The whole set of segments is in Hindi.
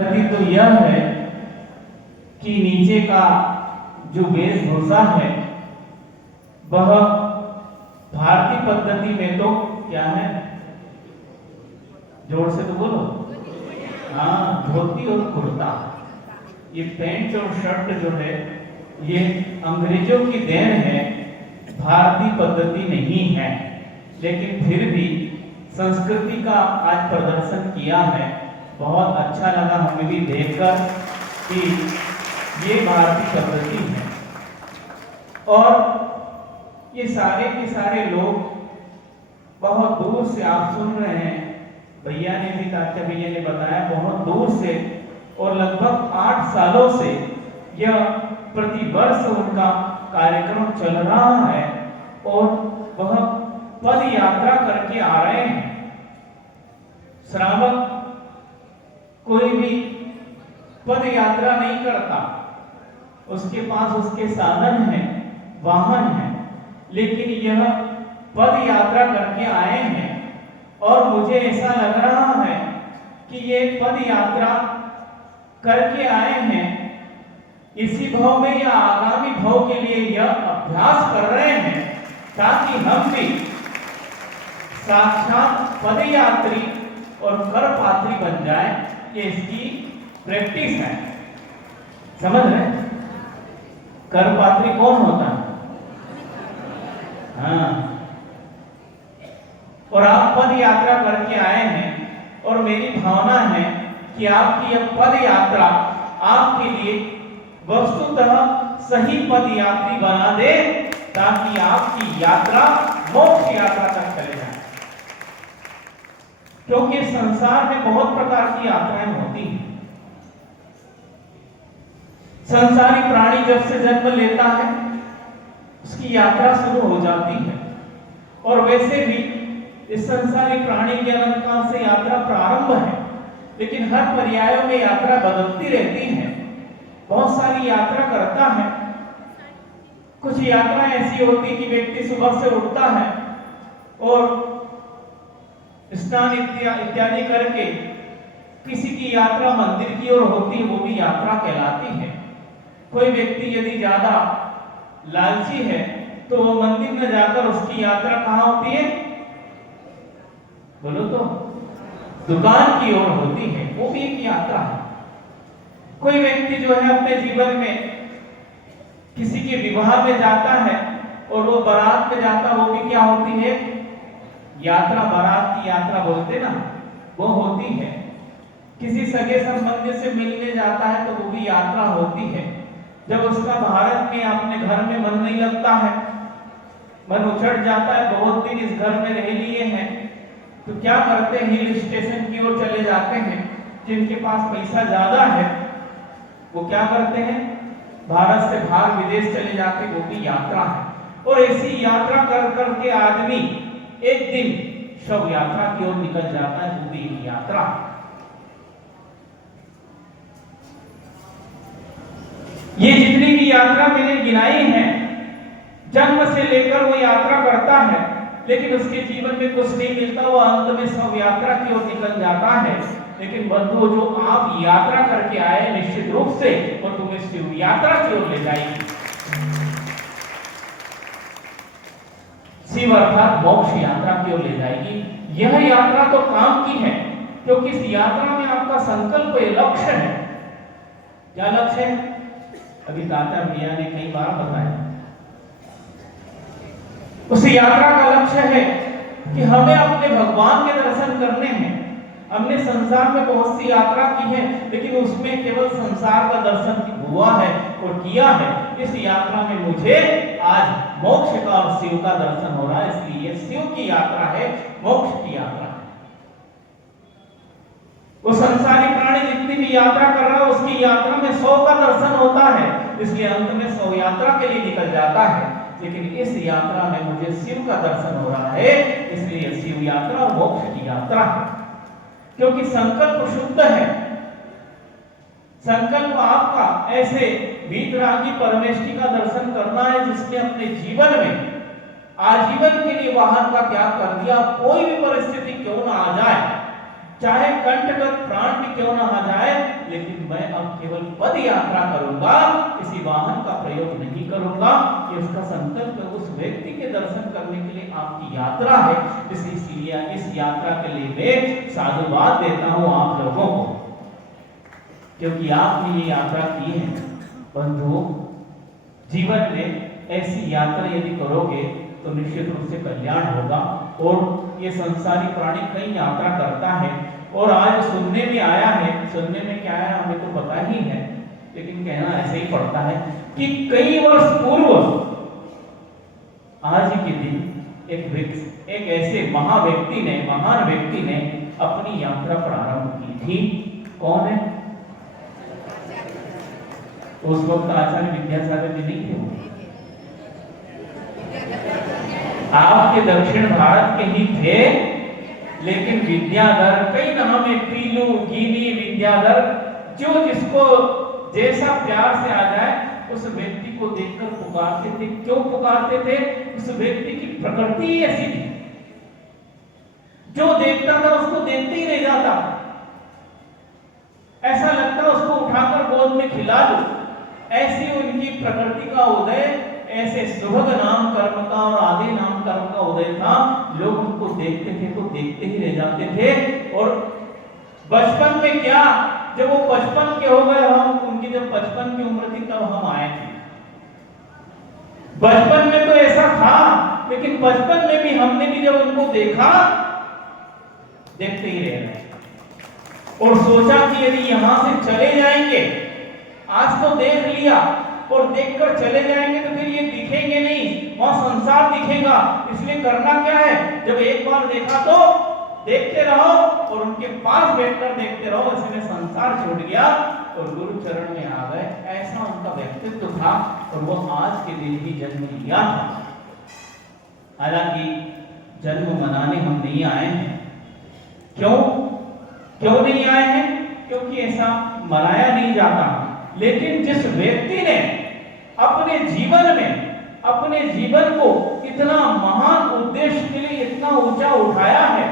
पद्धति तो यह है कि नीचे का जो वेशभूषा है वह भारतीय पद्धति में तो क्या है, जोर से तो बोलो, हाँ, धोती और कुर्ता। ये पैंट और शर्ट जो है ये अंग्रेजों की देन है, भारतीय पद्धति नहीं है। लेकिन फिर भी संस्कृति का आज प्रदर्शन किया है, बहुत अच्छा लगा हमें भी देखकर कि ये भारतीय पद्धति है। और ये सारे के सारे लोग बहुत दूर से, आप सुन रहे हैं, भैया ने भी, चाचा भैया ने बताया, बहुत दूर से और लगभग 8 सालों से यह प्रतिवर्ष उनका कार्यक्रम चल रहा है और वह पद यात्रा करके आ रहे हैं। श्रावक कोई भी पद यात्रा नहीं करता, उसके पास उसके साधन है, वाहन है, लेकिन यह पद यात्रा करके आए हैं। और मुझे ऐसा लग रहा है कि ये पद यात्रा करके आए हैं इसी भाव में या आगामी भाव के लिए यह अभ्यास कर रहे हैं, ताकि हम भी साक्षात पदयात्री और करपात्री बन जाए। ये इसकी प्रैक्टिस है, समझ रहे? करपात्री कौन होता है? हाँ, और आप पद यात्रा करके आए हैं और मेरी भावना है कि आपकी यह पद यात्रा आपके लिए वस्तुतः सही पद यात्री बना दे, ताकि आपकी यात्रा मोक्ष यात्रा तक चले जाए। क्योंकि संसार में बहुत प्रकार की यात्राएं होती हैं। संसारी प्राणी जब से जन्म लेता है उसकी यात्रा शुरू हो जाती है, और वैसे भी इस संसारी प्राणी के अनंत काल से यात्रा प्रारंभ है, लेकिन हर पर्यायों में यात्रा बदलती रहती है। बहुत सारी यात्रा करता है। कुछ यात्रा ऐसी होती कि व्यक्ति सुबह से उठता है और स्नान इत्यादि करके किसी की यात्रा मंदिर की ओर होती है, वो भी यात्रा कहलाती है। कोई व्यक्ति यदि ज्यादा लालची है तो वो मंदिर में जाकर उसकी यात्रा कहाँ होती है? बोलो तो, दुकान की ओर होती है, वो भी एक यात्रा है। कोई व्यक्ति जो है अपने जीवन में किसी के विवाह में जाता है और वो बारात में जाता, वो भी क्या होती है? यात्रा, बारात की यात्रा बोलते ना, वो होती है। किसी सगे संबंधी से मिलने जाता है तो वो भी यात्रा होती है। जब उसका भारत में अपने घर में मन नहीं लगता है, मन उछट जाता है, बहुत दिन इस घर में रह लिए हैं, तो क्या करते हैं? हिल स्टेशन की ओर चले जाते हैं। जिनके पास पैसा ज्यादा है वो क्या करते हैं? भारत से बाहर विदेश चले जाते, वो भी यात्रा है। और ऐसी यात्रा कर करके आदमी एक दिन शव यात्रा की ओर निकल जाता है, वो भी एक यात्रा। ये जितनी भी यात्रा मैंने गिनाई है, जन्म से लेकर वो यात्रा करता है, लेकिन उसके जीवन में कुछ नहीं मिलता, वो अंत में शव यात्रा की ओर निकल जाता है। लेकिन बंधुओं, जो आप यात्रा करके आए निश्चित रूप से वो तुम्हें शिव यात्रा की ओर ले जाएगी। शिव अर्थात मोक्ष यात्रा की ओर ले जाएगी। यह यात्रा तो काम की है, क्योंकि इस यात्रा में आपका संकल्प है, लक्ष्य है। क्या लक्ष्य है? अभी चाचा भैया ने कई बार बताया। उस यात्रा का लक्ष्य है कि हमें अपने भगवान के दर्शन करने हैं। हमने संसार में बहुत सी यात्रा की है, लेकिन उसमें केवल संसार का दर्शन हुआ है और किया है। इस यात्रा में मुझे आज मोक्ष का और शिव का दर्शन हो रहा है, इसलिए शिव की यात्रा है, मोक्ष की यात्रा है। वो संसारी प्राणी जितनी भी यात्रा कर रहा है, उसकी यात्रा में 100 का दर्शन होता है, इसलिए अंत में 100 यात्रा के लिए निकल जाता है। लेकिन इस यात्रा में मुझे शिव का दर्शन हो रहा है, इसलिए शिव यात्रा और मोक्ष की यात्रा है। क्योंकि संकल्प शुद्ध है। संकल्प आपका ऐसे वीतरागी परमेष्ठी का दर्शन करना है, जिसने अपने जीवन में आजीवन के लिए वाहन का त्याग कर दिया। कोई भी परिस्थिति क्यों ना आ जाए, चाहे कंठगत प्राण भी क्यों ना आ जाए, लेकिन मैं अब केवल पद यात्रा करूंगा, किसी वाहन का प्रयोग नहीं करूंगा। ये उसका संकल्प उस व्यक्ति के दर्शन करने के लिए आपकी यात्रा है। इसलिए इस यात्रा के लिए मैं साधुवाद देता हूं आप लोगों को, क्योंकि आपने ये यात्रा की है। बंधु, जीवन में ऐसी यात्रा यदि करोगे तो निश्चित रूप से कल्याण होगा। और ये संसारी प्राणी कई यात्रा करता है, और आज सुनने में आया है, सुनने में क्या है हमें तो पता ही है, लेकिन कहना ऐसे ही पड़ता है कि कई वर्ष पूर्व आज के दिन एक ऐसे महान व्यक्ति ने अपनी यात्रा प्रारंभ की थी। कौन है? उस वक्त आचार्य विद्यासागर जी नहीं थे, आपके दक्षिण भारत के ही थे, लेकिन विद्याधर, कई नाम है, पीलू, गिनी, विद्याधर, जो जिसको जैसा प्यार से आ जाए उस व्यक्ति को देखकर पुकारते थे। क्यों पुकारते थे? उस व्यक्ति की प्रकृति ऐसी थी, जो देखता था उसको देखते ही रह जाता, ऐसा लगता उसको उठाकर गोद में खिला दो। ऐसी उनकी प्रकृति का उदय, ऐसे सुभग नाम कर्म का और आदि नाम कर्म का उदय था। लोग उनको देखते थे तो देखते ही रह जाते थे। और बचपन में क्या, जब वो 55 के हो गए, हम उनकी जब 55 की उम्र थी तब हम आए थे। बचपन में तो ऐसा था, लेकिन बचपन में भी हमने भी जब उनको देखा, देखते ही रह गए और सोचा कि यदि यहां से चले जाएंगे, आज तो देख लिया और देखकर चले जाएंगे तो फिर ये दिखेंगे नहीं, वहां संसार दिखेगा। इसलिए करना क्या है, जब एक बार देखा तो देखते रहो और उनके पास बैठकर देखते रहो। ऐसे में संसार छूट गया और गुरु चरण में आ गए। ऐसा उनका व्यक्तित्व था और वो आज के दिन ही जन्म लिया था। हालांकि जन्म मनाने हम नहीं आए हैं। क्यों नहीं आए हैं? क्योंकि ऐसा मनाया नहीं जाता। लेकिन जिस व्यक्ति ने अपने जीवन को इतना महान उद्देश्य के लिए इतना ऊंचा उठाया है,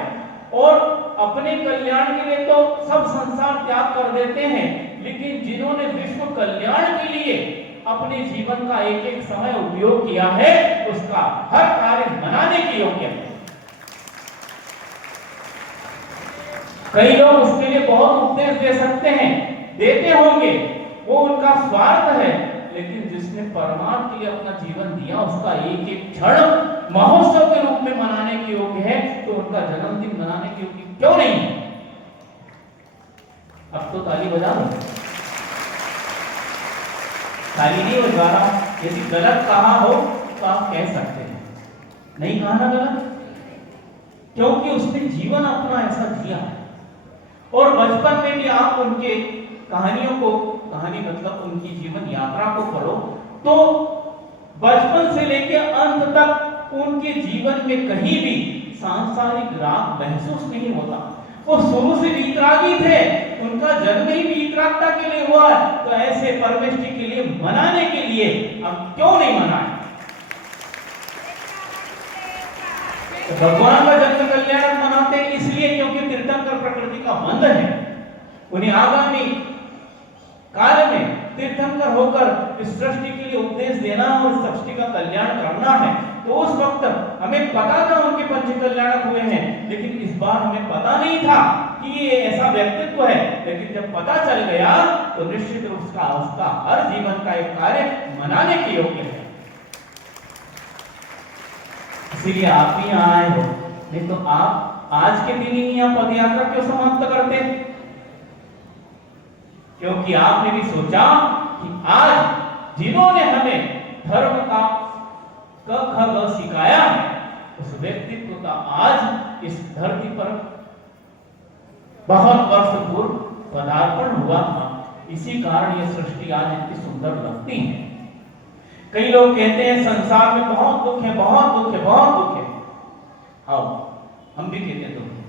और अपने कल्याण के लिए तो सब संसार त्याग कर देते हैं, लेकिन जिन्होंने विश्व कल्याण के लिए अपने जीवन का एक एक समय उपयोग किया है, उसका हर कार्य मनाने के योग्य है। कई लोग उसके लिए बहुत उपदेश दे सकते हैं, देते होंगे, वो उनका स्वार्थ है, लेकिन जिसने परमार्थ के लिए अपना जीवन दिया, उसका एक एक क्षण महोत्सव के रूप में मनाने के योग्य है, तो उनका जन्मदिन मनाने के योग्य क्यों नहीं? अब तो ताली बजा दो। ताली नहीं बजा रहा, यदि गलत कहा हो तो आप कह सकते हैं, नहीं कहा ना गलत, क्योंकि उसने जीवन अपना ऐसा जिया। और बचपन में भी आप उनके कहानी मतलब उनकी जीवन यात्रा को पढ़ो, तो बचपन से लेकर अंत तक उनके जीवन में कहीं भी सांसारिक राग महसूस नहीं होता। वो शुरू से वीतरागी थे, उनका जन्म ही वीतरागता के लिए हुआ, तो ऐसे परमेष्टि के लिए मनाने के लिए हम क्यों नहीं मनाएं? तो भगवान का जन्म कल्याणक मनाते हैं इसलिए क्योंकि तीर्थंकर प्रकृति का बंध है। उन्हें आगामी काल में तीर्थंकर होकर इस सृष्टि के लिए उपदेश देना और सृष्टि का कल्याण करना है। तो उस वक्त हमें पता था उनके पंच कल्याणक हुए हैं, लेकिन इस बार हमें पता नहीं था कि ये ऐसा व्यक्तित्व है। लेकिन जब पता चल गया तो निश्चित रूप से उसका हर जीवन का एक कार्य मनाने के योग्य है। इसीलिए आप ही यहाँ आए हो, नहीं तो आप आज के दिन ही यहाँ पदयात्रा क्यों समाप्त करते? क्योंकि आपने भी सोचा कि आज जिन्होंने हमें धर्म का क ख ग सिखाया है, उस व्यक्तित्व का आज इस धरती पर बहुत वर्ष पूर्व पदार्पण हुआ था। इसी कारण यह सृष्टि आज इतनी सुंदर लगती है। कई लोग कहते हैं संसार में बहुत दुख है, बहुत दुख है, बहुत दुख है। हाँ, हम भी कहते हैं दुख है,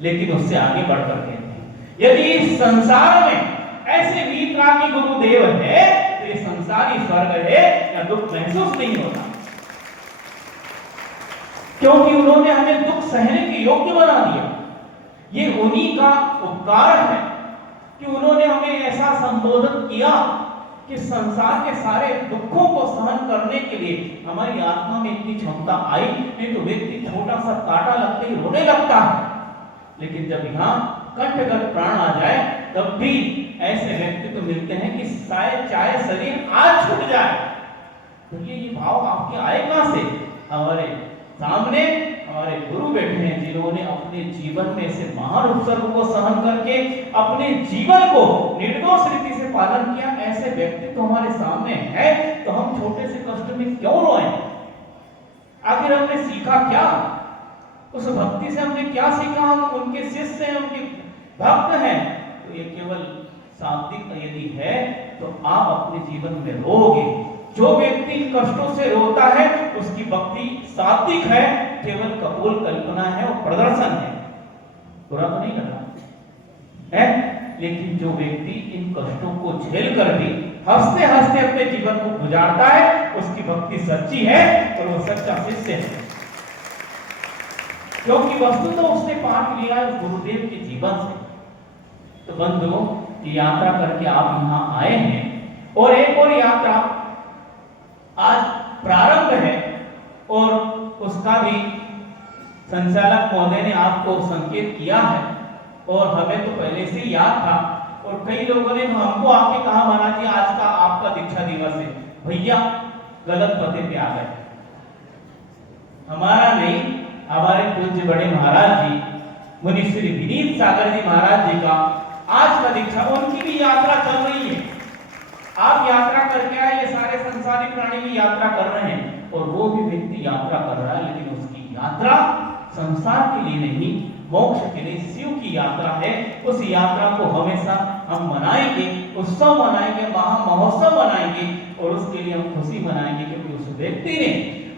लेकिन उससे आगे बढ़कर कहते हैं यदि इस संसार में ऐसे वीतरागी गुरुदेव है तो ये संसारी स्वर्ग है, या दुख महसूस नहीं होता, क्योंकि उन्होंने हमें दुख सहने के योग्य बना दिया। ये उन्हीं का उपकार है कि उन्होंने हमें ऐसा संबोधित किया कि संसार के सारे दुखों को सहन करने के लिए हमारी आत्मा में इतनी क्षमता आई। नहीं तो व्यक्ति छोटा सा कांटा लगते ही रोने लगता है, लेकिन जब यहाँ कंठगत प्राण आ जाए तब भी ऐसे व्यक्ति तो मिलते हैं कि शायद चाहे शरीर आज छूट जाए। तो ये भाव आपके आए कहां से? हमारे सामने हमारे गुरु बैठे हैं जिन्होंने अपने जीवन में से महान उपसर्ग को सहन करके अपने जीवन को निर्दोष रीति से पालन किया। ऐसे व्यक्ति तो हमारे सामने है, तो हम छोटे से कष्ट में क्यों रोएं? आखिर हमने सीखा क्या? उस भक्ति से हमने क्या सीखा? हम उनके शिष्य हैं, उनके भक्त हैं। तो ये केवल शाब्दिक यदि है तो आप अपने जीवन में रोगे। जो व्यक्ति कष्टों से रोता है उसकी भक्ति सात्विक है, केवल कपोल कल्पना है और प्रदर्शन है। बुरा तो नहीं लगा है, लेकिन जो व्यक्ति इन कष्टों को झेल कर भी हंसते हंसते अपने जीवन को गुजारता है उसकी भक्ति सच्ची है और वो सच्चा शिष्य है, क्योंकि वस्तु तो उसने पाठ लिया है गुरुदेव के जीवन से। तो बंधुओं, ये यात्रा करके आप यहाँ आए हैं और एक और यात्रा आज प्रारंभ है और उसका भी संचालक महोदय ने आपको संकेत किया है और हमें तो पहले से याद था। और कई लोगों ने हमको आके कहा, महाराज जी आज का आपका दीक्षा दिवस है। भैया गलत पते पे आ गए, हमारा नहीं, हमारे पूज्य बड़े महाराज जी मुनि श्री विनीत सागर जी महाराज जी का आज का दीक्षा, उनकी भी यात्रा चल रही है। आप यात्रा करके आए, ये सारे संसारिक प्राणी भी यात्रा कर रहे हैं और वो भी व्यक्ति यात्रा कर रहा है, लेकिन उसकी यात्रा संसार के लिए नहीं, मोक्ष के लिए, शिव की यात्रा है। उस यात्रा को हमेशा हम मनाएंगे, उत्सव मनाएंगे, महा महोत्सव मनाएंगे और उसके लिए हम खुशी मनाएंगे, क्योंकि उस व्यक्ति ने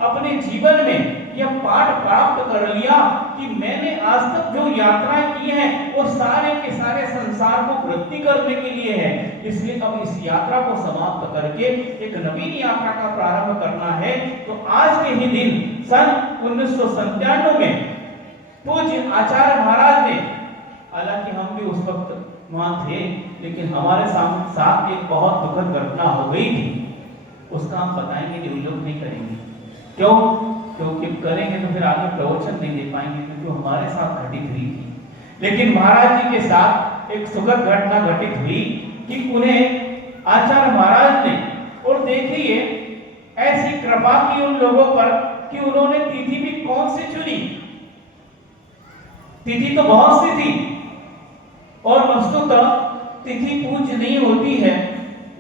अपने जीवन में यह पाठ प्राप्त कर लिया कि मैंने आज तक जो यात्राएं की हैं वो सारे के सारे संसार को वृद्धि करने के लिए है। इसलिए अब इस यात्रा को समाप्त करके एक नवीन यात्रा का प्रारंभ करना है। तो आज के ही दिन सन 1997 में पूज्य आचार्य महाराज ने, हालांकि हम भी उस वक्त वहां थे, लेकिन हमारे साथ एक बहुत दुखद घटना हो गई थी। उसका हम बताएंगे कि उल्लेख नहीं करेंगे। क्यों? क्योंकि करेंगे तो फिर आगे प्रवचन नहीं दे पाएंगे, क्योंकि हमारे साथ घटित हुई थी। लेकिन महाराज जी के साथ एक सुखद घटना घटित हुई कि उन्हें आचार्य महाराज ने, और देखिए ऐसी कृपा की उन लोगों पर कि उन्होंने तिथि भी कौन सी चुनी। तिथि तो बहुत सी थी और वस्तुतः तिथि पूज्य नहीं होती है,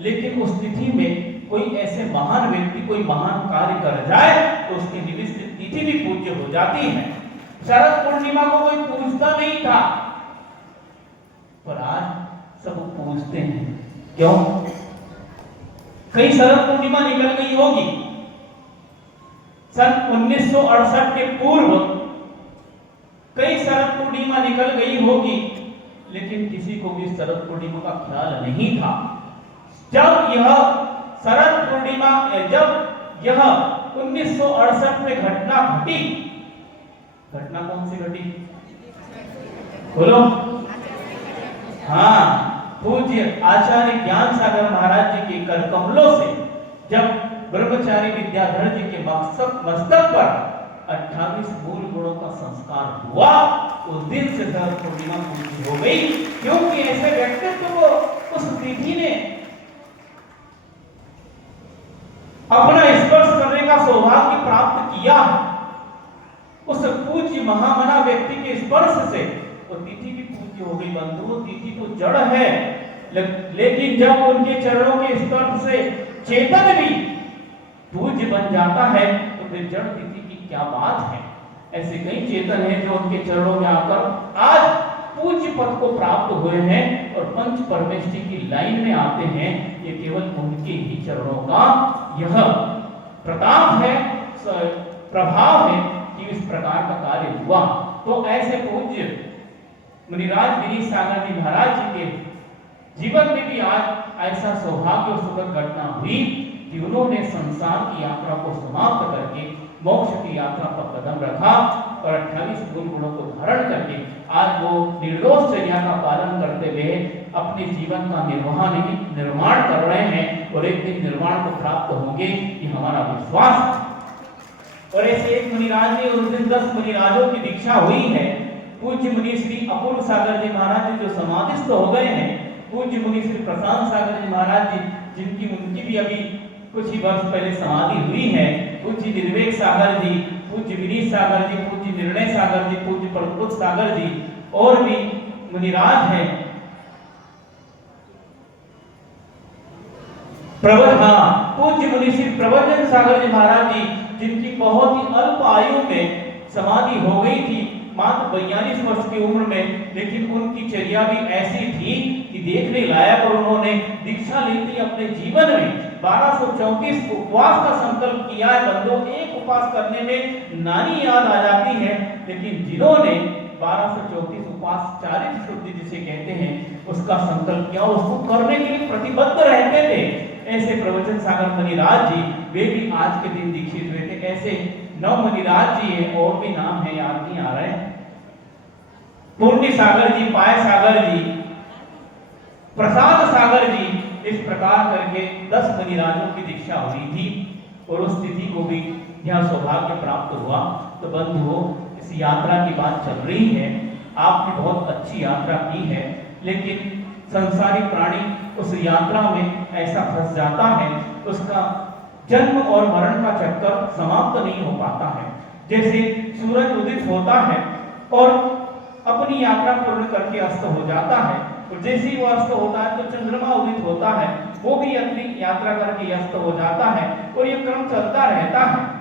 लेकिन उस तिथि में कोई ऐसे महान व्यक्ति कोई महान कार्य कर जाए तो उसकी निमित्त तिथि भी पूज्य हो जाती है। शरद पूर्णिमा को कोई पूजता नहीं था, पर आज सब पूजते हैं। क्यों? कई शरद पूर्णिमा निकल गई होगी सन 1968 के पूर्व, कई शरद पूर्णिमा निकल गई होगी, लेकिन किसी को भी शरद पूर्णिमा का ख्याल नहीं था। जब यह शरद पूर्णिमा, जब यह 1968 में घटना घटी, घटना कौन सी घटी बोलो? हाँ, पूज्य आचार्य ज्ञान सागर महाराज जी के कर कमलों से जब ब्रह्मचारी विद्याधर जी के मस्तक पर 28 मूल गुणों का संस्कार हुआ, उस दिन से शरद पूर्णिमा पूरी हो गई, क्योंकि ऐसे व्यक्तित्व को उस तिथि ने अपना स्पर्श करने का सौभाग्य प्राप्त किया। उस पूज्य महामना व्यक्ति के स्पर्श से तो तिथि भी पूज्य हो गई। बंधुओं, तिथि तो जड़ है, लेकिन जब उनके चरणों के स्पर्श से चेतन भी पूज्य बन जाता है तो फिर जड़ तिथि की क्या बात है। ऐसे कई चेतन हैं जो उनके चरणों में आकर आज पूज्य पद को प्राप्त हुए हैं और पंच परमेष्टि की लाइन में आते हैं। ये केवल उनके ही चरणों का यह प्रताप है, प्रभाव है कि इस प्रकार का कार्य हुआ। तो ऐसे पूज्य मुनिराज विनीत सागर जी महाराज जी के जीवन में भी आज ऐसा सौभाग्य और सुखद घटना हुई कि उन्होंने संसार की यात्रा को समाप्त करके मोक्ष की यात्रा पर कदम रखा। और 28 गुणों को धारण करके आज वो निर्दोष चर्या का पालन करते हुए अपने जीवन का निर्माण कर रहे हैं और एक दिन निर्माण को प्राप्त होंगे, ये हमारा विश्वास है। और ऐसे एक मुनिराज ने उस दिन 10 मुनिराजों की दीक्षा हुई है। पूज्य मुनि श्री अपूर्व सागर जी महाराज जी जो समाधिस्थ हो गए हैं, पूज्य मुनि श्री प्रशांत सागर जी महाराज जी उनकी भी अभी कुछ ही वर्ष पहले समाधि हुई है, पूज्य निर्वेक सागर जी, पूज्य विनीत सागर जी, पूज्य निर्णय सागर जी, पूज्य प्रभुत सागर जी और भी मुनिराज हैं। पूज्य मुनि श्री प्रवचन सागर जी महाराज जी जिनकी बहुत ही अल्प आयु में समाधि हो गई थी, मात्र 42 वर्ष की उम्र में, लेकिन उनकी चर्या भी ऐसी थी कि देखने लायक। और उन्होंने दीक्षा लेते अपने जीवन में 1234 उपवास का संकल्प किया है। बंदों, एक उपवास करने में नानी याद आ जाती है, लेकिन जिन्होंने 1234 उपवास 40 शुद्धि जिसे कहते हैं उसका संकल्प किया, उसको करने के लिए प्रतिबद्ध रहते थे, ऐसे प्रवचन सागर मुनिराज जी वे भी आज के दिन दीक्षित हुए थे। ऐसे 9 मुनिराज जी है, और भी नाम है याद नहीं आ रहे, पूर्णी सागर जी, पाय सागर जी, प्रसाद सागर जी, इस प्रकार करके 10 मुनिराजों की दीक्षा हुई थी। और उस तिथि को भी यह सौभाग्य प्राप्त हुआ। तो बंधुओं, इस यात्रा की बात चल रही है, आपने बहुत अच्छी यात्रा की है, लेकिन संसारी प्राणी उस यात्रा में ऐसा फंस जाता है, उसका जन्म और मरण का चक्कर समाप्त नहीं हो पाता है। जैसे सूरज उदित होता है और अपनी यात्रा पूर्ण करके अस्त हो जाता है, और जैसे ही वो अस्त होता है तो चंद्रमा उदित होता है, वो भी अपनी यात्रा करके अस्त हो जाता है, और ये क्रम चलता रहता है।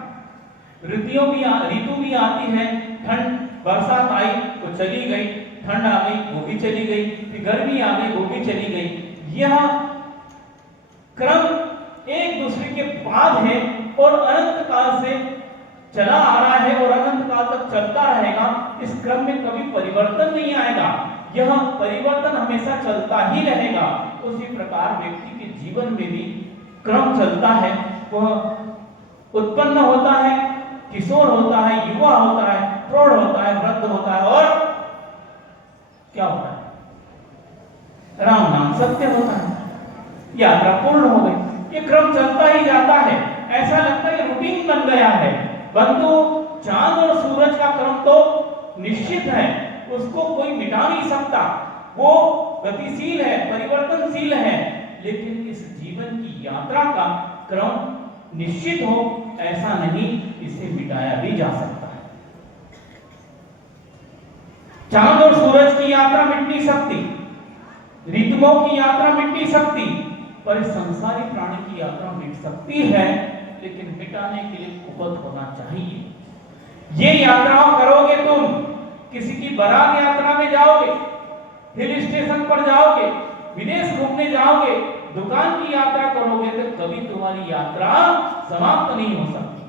ऋतु भी आती है, ठंड बरसात आई तो चली गई, ठंड आ गई वो भी चली गई, फिर गर्मी आ गई वो भी चली गई। यह क्रम एक दूसरे के बाद है और अनंत काल से चला आ रहा है और अनंत काल तक चलता रहेगा। इस क्रम में कभी परिवर्तन नहीं आएगा, यह परिवर्तन हमेशा चलता ही रहेगा। उसी प्रकार व्यक्ति के जीवन में भी क्रम चलता है, वह उत्पन्न होता है, किशोर होता है, युवा होता है, प्रौढ़ होता है, वृद्ध होता है, और क्या होता है? राम नाम सत्य होता है, यात्रा पूर्ण हो गई। ये क्रम चलता ही जाता है, ऐसा लगता है रूटीन बन गया है। परंतु चांद और सूरज का क्रम तो निश्चित है, उसको कोई मिटा नहीं सकता, वो गतिशील है, परिवर्तनशील है, लेकिन इस जीवन की यात्रा का क्रम निश्चित हो ऐसा नहीं, इसे मिटाया भी जा सकता है। चांद और सूरज की यात्रा मिट नहीं सकती, ऋतुओं की यात्रा मिट नहीं सकती, पर इस संसारी प्राणी की यात्रा मिट सकती है, लेकिन मिटाने के लिए कुपथ होना चाहिए। ये यात्राओं करोगे तुम, किसी की बारात यात्रा में जाओगे, हिल स्टेशन पर जाओगे, विदेश घूमने जाओगे, दुकान की यात्रा करोगे, तो कभी तुम्हारी यात्रा समाप्त नहीं हो सकती,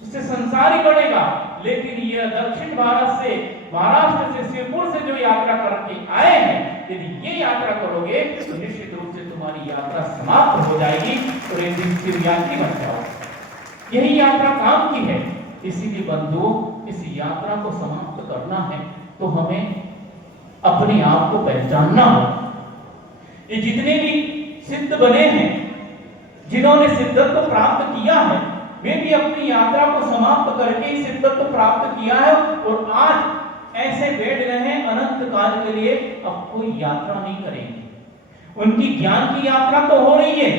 इससे संसार ही बढ़ेगा। लेकिन यह दक्षिण भारत से, महाराष्ट्र से, शिवपुर से जो यात्रा करके आए हैं, यदि ये यात्रा करोगे तो निश्चित रूप से तुम्हारी यात्रा समाप्त हो जाएगी और एक दिन शिवयात्री बन जाओगे। यही यात्रा काम की है। इसीलिए बंधुओं, इस यात्रा को समाप्त करना है तो हमें अपने आप को पहचानना होगा। ये जितने भी सिद्ध बने हैं, जिन्होंने सिद्धत्व प्राप्त किया है, वे भी अपनी यात्रा को समाप्त करके सिद्धत्व प्राप्त किया है, और आज ऐसे बैठ गए हैं अनंत काल के लिए, अब कोई यात्रा नहीं करेंगे। उनकी ज्ञान की यात्रा तो हो रही है,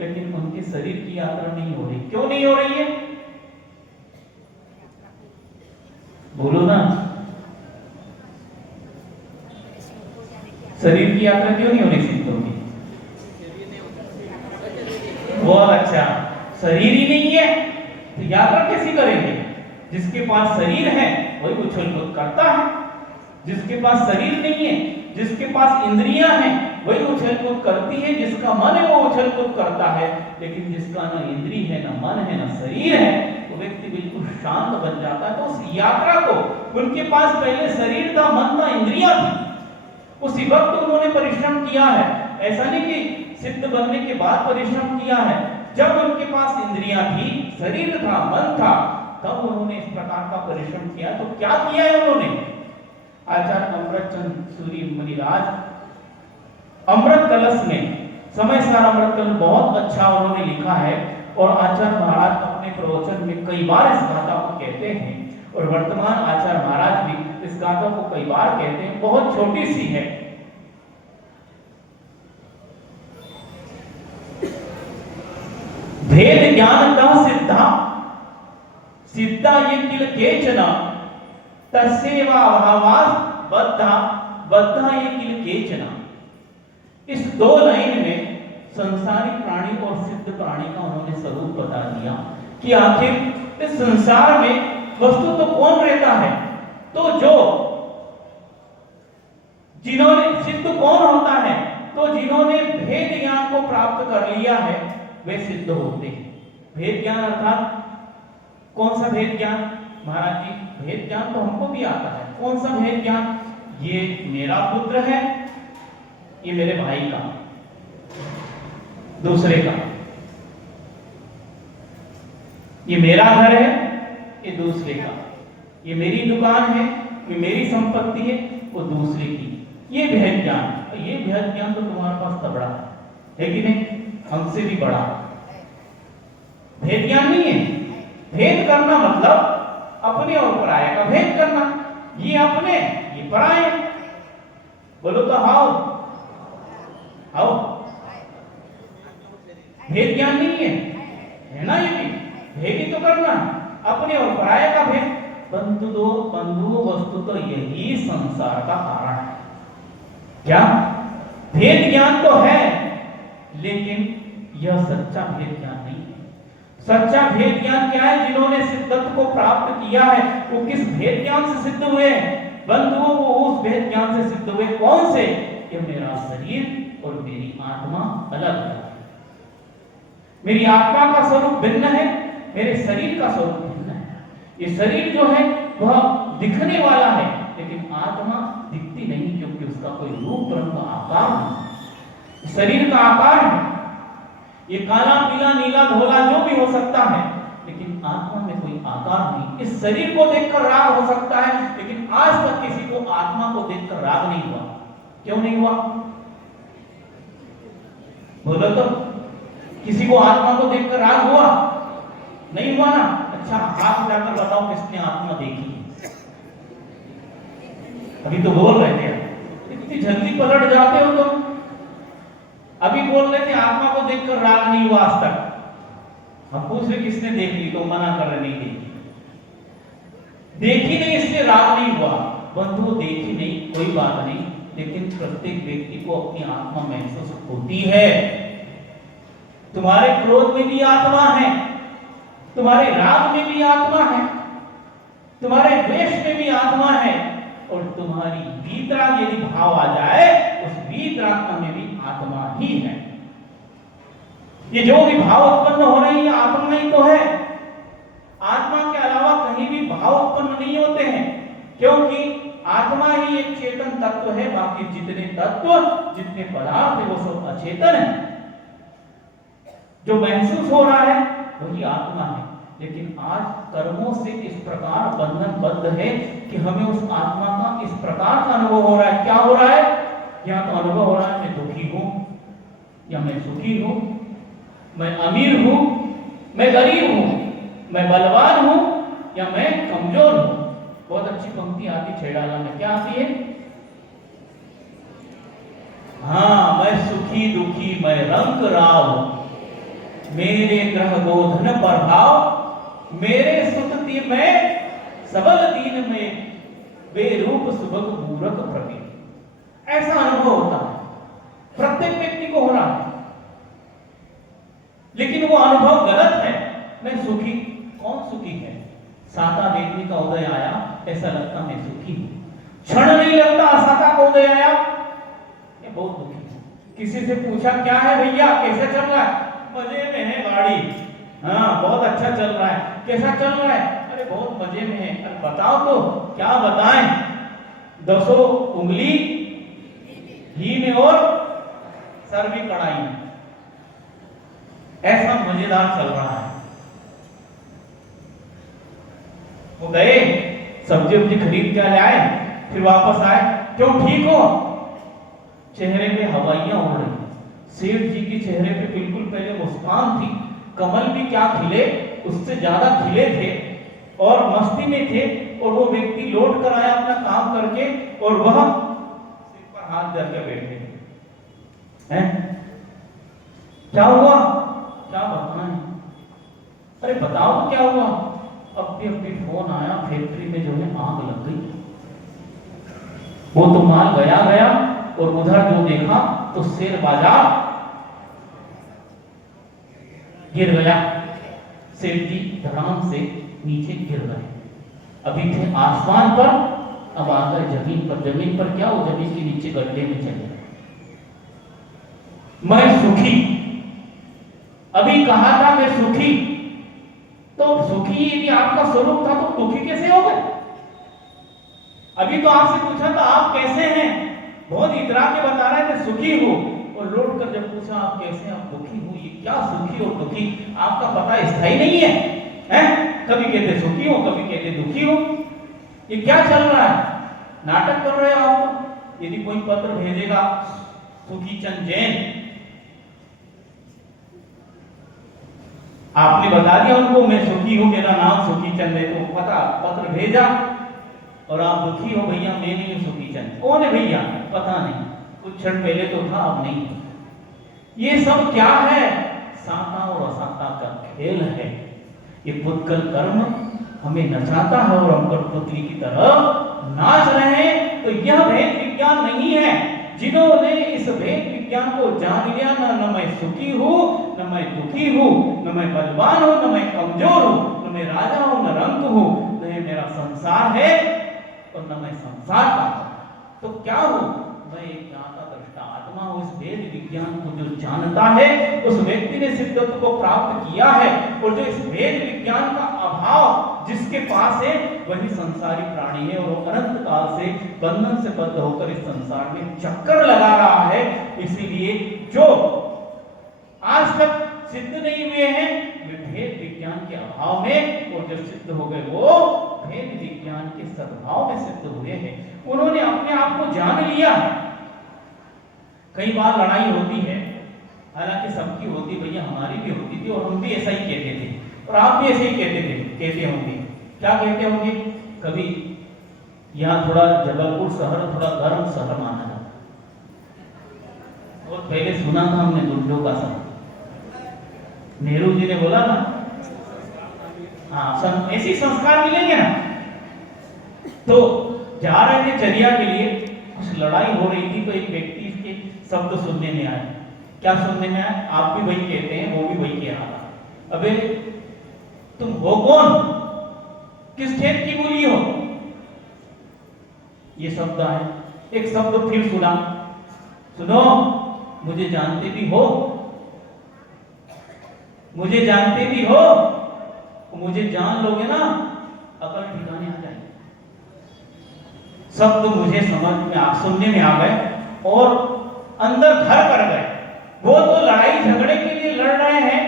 लेकिन उनके शरीर की यात्रा नहीं हो रही। क्यों नहीं हो रही है? बोलो ना, शरीर की यात्रा क्यों नहीं हो रही सिद्धों की? बहुत अच्छा, शरीर ही नहीं है तो यात्रा कैसी करेंगे? जिसके पास शरीर है वही उछल कूद करता है, जिसके पास शरीर नहीं है, जिसके पास इंद्रियां हैं वही उछल कूद करती है, जिसका मन है वो उछल कूद करता है। लेकिन जिसका ना इंद्री है, ना मन है, ना शरीर है, वो व्यक्ति बिल्कुल शांत बन जाता है। तो उस यात्रा को, उनके पास पहले शरीर था, मन था, इंद्रियां थी, उसी वक्त उन्होंने परिश्रम किया है। ऐसा नहीं कि सिद्ध बनने के बाद परिश्रम किया है, जब उनके पास इंद्रियां थी, शरीर था, मन था, तब उन्होंने इस प्रकार का परिश्रम किया। तो क्या किया है उन्होंने? आचार्य अमृतचंद सूरी मुनिराज अमृत कलश में, समय सार अमृत कलश बहुत अच्छा उन्होंने लिखा है, और आचार्य महाराज अपने प्रवचन में कई बार इस गाथा को कहते हैं, और वर्तमान आचार्य महाराज भी इस गाथा को कई बार कहते हैं। बहुत छोटी सी है। भेद ज्ञानतः सिद्धा सिद्धा ये किल केचन तस्सेवा भावास बद्धा बद्धा ये किल केचन। इस दो लाइन में संसारी प्राणी और सिद्ध प्राणी का उन्होंने स्वरूप बता दिया कि आखिर इस संसार में वस्तु तो कौन रहता है? तो जो जिन्होंने सिद्ध कौन होता है? तो जिन्होंने भेद ज्ञान को प्राप्त कर लिया है वे सिद्ध होते हैं। भेद ज्ञान अर्थात कौन सा भेद ज्ञान? महाराज जी, भेद ज्ञान तो हमको भी आता है। कौन सा भेद ज्ञान? ये मेरा पुत्र है, ये मेरे भाई का, दूसरे का। ये मेरा घर है, ये दूसरे का। ये मेरी दुकान है, ये मेरी संपत्ति है, वो दूसरे की। ये भेद ज्ञान। ये भेद ज्ञान तो तुम्हारे पास तबड़ा है कि नहीं? हमसे भी बड़ा। भेद ज्ञान नहीं है। भेद करना मतलब अपने और पराये का भेद करना। ये अपने, ये पराये। बोलो तो हाउ हाउ। भेद ज्ञान नहीं है ना? ये भी भेद ही तो करना, अपने और पराये का भेद। बंधु वस्तु तो यही संसार का कारण है। क्या? भेद ज्ञान तो है, लेकिन यह सच्चा भेद ज्ञान नहीं है। सच्चा भेद ज्ञान क्या है? जिन्होंने सिद्धत्व को प्राप्त किया है वो किस भेद ज्ञान से सिद्ध हुए? बंधुओं, वो उस भेद ज्ञान से सिद्ध हुए। कौन से? कि मेरा शरीर और मेरी आत्मा अलग है। मेरी आत्मा का स्वरूप भिन्न है, मेरे शरीर का स्वरूप भिन्न है। ये शरीर जो है वह दिखने वाला है, लेकिन आत्मा दिखती नहीं, क्योंकि उसका कोई रूप रंग आकार नहीं। शरीर का आकार है, ये काला पीला नीला धोला जो भी हो सकता है, लेकिन आत्मा में कोई आकार नहीं। इस शरीर को देखकर राग हो सकता है, लेकिन आज तक किसी को आत्मा को देखकर राग नहीं हुआ। क्यों नहीं हुआ? बोलो तो, किसी को आत्मा को देखकर राग हुआ? नहीं हुआ ना? अच्छा, हाथ जाकर बताओ किसने आत्मा देखी? अभी तो बोल रहे थे, इतनी जल्दी पलट जाते हो तुम। अभी बोल रहे थे आत्मा को देखकर राग नहीं हुआ आज तक। हम पूछ रहे किसने देख ली, तो मना कर रहे नहीं देखी। देखी नहीं इसलिए राग नहीं हुआ। बंधु, देखी नहीं कोई बात नहीं, लेकिन प्रत्येक व्यक्ति को अपनी आत्मा महसूस होती है। तुम्हारे क्रोध में भी आत्मा है, तुम्हारे राग में भी आत्मा है, तुम्हारे द्वेष में भी आत्मा है, और तुम्हारी वीतराग यदि भाव आ जाए, उस वीतराग में भी आत्मा ही है। ये जो भी भाव उत्पन्न हो रहे हैं, ये आत्मा ही तो है। आत्मा के अलावा कहीं भी भाव उत्पन्न नहीं होते हैं, क्योंकि आत्मा ही एक चेतन तत्व है। बाकी जितने तत्व, जितने पदार्थ है, वो सब अचेतन है। जो महसूस हो रहा है वही आत्मा है। लेकिन आज कर्मों से इस प्रकार बंधनबद्ध है कि हमें उस आत्मा का इस प्रकार का अनुभव हो रहा है। क्या हो रहा है? या तो अनुभव हो रहा है मैं दुखी हूं, या मैं सुखी हूं, मैं अमीर हूं, मैं गरीब हूं, मैं बलवान हूं, या मैं कमजोर हूं। बहुत अच्छी पंक्ति आती छेड़ाला में, क्या आती है? हाँ, मैं सुखी दुखी मैं रंग राव, मेरे ग्रह गोधन प्रभाव, मेरे सुतति में सबल दीन में बेरूप सुभग मूरख प्रति। ऐसा अनुभव होता है, प्रत्येक व्यक्ति को हो रहा है, लेकिन वो अनुभव गलत है। मैं सुखी, कौन सुखी है? साता देखने का उदय आया, ऐसा लगता मैं सुखी हूं। क्षण नहीं लगता साता का उदय आया, ये बहुत दुखी है। किसी से पूछा क्या है भैया, कैसे चल रहा है? मजे में है गाड़ी, हाँ बहुत अच्छा चल रहा है। कैसा चल रहा है? अरे बहुत मजे में है। अरे बताओ तो, क्या बताएं? 10 उंगली घी में और सर भी कढ़ाई में, ऐसा मजेदार चल रहा है। वो गए, सब्जी वब्जी खरीद के लाए, फिर वापस आए, क्यों ठीक हो? चेहरे पे हवाइयां उड़ रही। सेठ जी के चेहरे पे बिल्कुल पहले मुस्कान थी, कमल भी क्या खिले, उससे ज्यादा खिले थे और मस्ती में थे। और वो व्यक्ति लौट कर आया अपना काम करके और वह सिर पर हाथ धर के बैठे हैं। क्या हुआ? क्या बताएं? अरे बताओ क्या हुआ? अब फोन आया, फैक्ट्री में जो है आग लग गई। वो तो माल गया और उधर जो देखा तो शेयर बाजार गिर गया। सेठ जी धड़ाम से नीचे गिर गए। अभी थे आसमान पर, अब आ गए जमीन पर। जमीन पर क्या? वो जमीन के नीचे गड्ढे में चले गए। मैं सुखी, अभी कहा था मैं सुखी, तो सुखी यदि आपका स्वरूप था तो दुखी कैसे हो गए? अभी तो आपसे पूछा था आप कैसे हैं, बहुत इतरा के बता रहे थे सुखी हूं, और लौट कर जब पूछा आप कैसे, आप दुखी हूं। ये क्या सुखी और दुखी? आपका पता स्थायी नहीं है, हैं? कभी कहते सुखी हो, कभी कहते दुखी हो। ये क्या चल रहा है? नाटक कर रहे हो आप। यदि कोई पत्र भेजेगा सुखी चंद जैन, आपने बता दिया उनको मैं सुखी हूं, मेरा नाम सुखी चंद है, तो पता पत्र भेजा, और आप दुखी हो भैया मैं नहीं हूं सुखी चंद। कौन है भैया? पता नहीं, कुछ क्षण पहले तो था अब नहीं। ये सब क्या है? साता और असाता का खेल है। ये पुत्कल कर्म हमें नचाता है और हम कठपुतली की तरह नाच रहे हैं। तो यह भेद विज्ञान नहीं है। जिन्होंने इस भेद विज्ञान को जान लिया, न मैं सुखी हूं, न मैं दुखी हूं, न मैं बलवान हूं, न मैं कमजोर हूं, न मैं राजा हूं, न रंक हूं, न ये मेरा संसार है और न मैं संसार का हूं, तो क्या हूं? मैं एक ज्ञाता दृष्टा आत्मा हूं। इस भेद विज्ञान को जो जानता है उस व्यक्ति ने सिद्धत्व को प्राप्त किया है। और जो इस भेद विज्ञान का अभाव जिसके पास है वही संसारी प्राणी है, और वो अनंत काल से बंधन से बद्ध होकर इस संसार में चक्कर लगा रहा है। इसीलिए जो आज तक सिद्ध नहीं हुए हैं वे भेद विज्ञान के अभाव में, और जो सिद्ध हो गए वो भेद विज्ञान के सद्भाव में सिद्ध हुए हैं। उन्होंने अपने आप को जान लिया है। कई बार लड़ाई होती है, हालांकि सबकी होती, भैया हमारी भी होती थी, और हम भी ऐसा ही कहते थे, और आप भी ऐसे ही कहते होंगे। क्या कहते होंगे? कभी यहाँ थोड़ा जबलपुर शहर थोड़ा गर्म शहर माना जाता, और पहले सुना था हमने दुर्जों का शहर, नेहरू जी ने बोला ना, हाँ ऐसे संस्कार मिलेंगे ना। तो जा रहे थे चर्या के लिए, कुछ लड़ाई हो रही थी, तो एक व्यक्ति के शब्द सुनने में आए। क्या सुनने में आए? आप भी वही कहते हैं, वो भी वही कह रहा था। अबे तुम हो कौन? किस खेत की मूली हो? ये शब्द आए। एक शब्द फिर सुना, सुनो मुझे जानते भी हो, मुझे जानते भी हो, मुझे जान लोगे ना अकल ठिकाने आ जाएगी। शब्द मुझे समझ में सुनने में आ गए और अंदर घर कर गए। वो तो लड़ाई झगड़े के लिए लड़ रहे हैं,